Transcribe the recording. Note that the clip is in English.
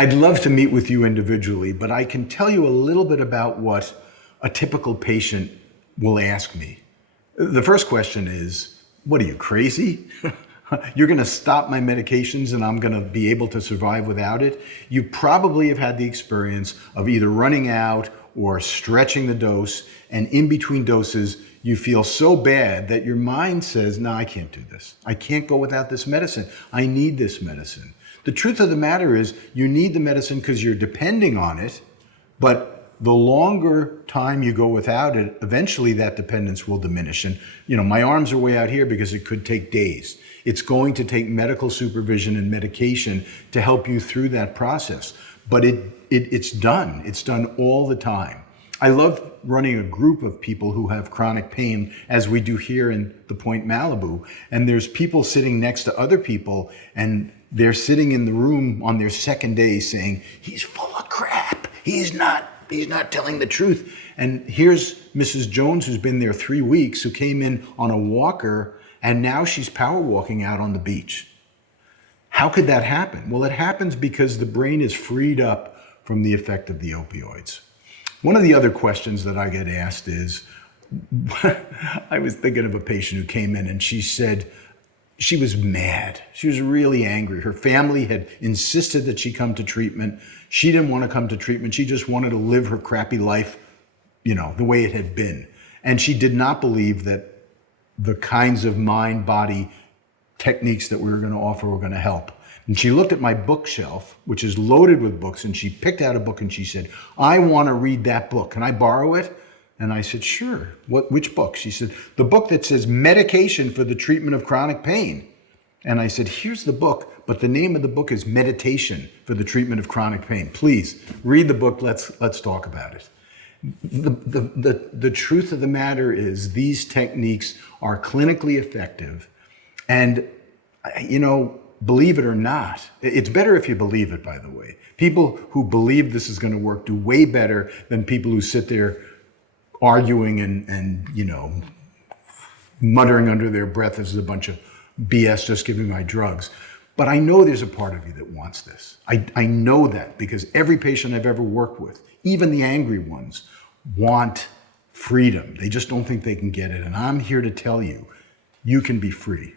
I'd love to meet with you individually, but I can tell you a little bit about what a typical patient will ask me. The first question is, what are you, crazy? You're going to stop my medications and I'm going to be able to survive without it? You probably have had the experience of either running out or stretching the dose, and in between doses, you feel so bad that your mind says, no, I can't do this. I can't go without this medicine. I need this medicine. The truth of the matter is you need the medicine because you're depending on it, but the longer time you go without it, eventually that dependence will diminish. And, my arms are way out here because it could take days. It's going to take medical supervision and medication to help you through that process. But it's done. It's done all the time. I love running a group of people who have chronic pain, as we do here in the Pointe Malibu. And there's people sitting next to other people, and they're sitting in the room on their second day saying, he's full of crap. He's not telling the truth. And here's Mrs. Jones, who's been there 3 weeks, who came in on a walker, and now she's power walking out on the beach. How could that happen? Well, it happens because the brain is freed up from the effect of the opioids. One of the other questions that I get asked is, I was thinking of a patient who came in and she said she was mad. She was really angry. Her family had insisted that she come to treatment. She didn't want to come to treatment. She just wanted to live her crappy life, the way it had been. And she did not believe that the kinds of mind-body techniques that we were going to offer were going to help. And she looked at my bookshelf, which is loaded with books, and she picked out a book and she said, I want to read that book. Can I borrow it? And I said, sure. Which book? She said, the book that says Medication for the Treatment of Chronic Pain. And I said, here's the book, but the name of the book is Meditation for the Treatment of Chronic Pain. Please read the book. Let's talk about it. The truth of the matter is these techniques are clinically effective. And, believe it or not, it's better if you believe it, by the way. People who believe this is going to work do way better than people who sit there arguing and muttering under their breath, this is a bunch of BS, just give me my drugs. But I know there's a part of you that wants this. I know that because every patient I've ever worked with, even the angry ones, want freedom. They just don't think they can get it. And I'm here to tell you, you can be free.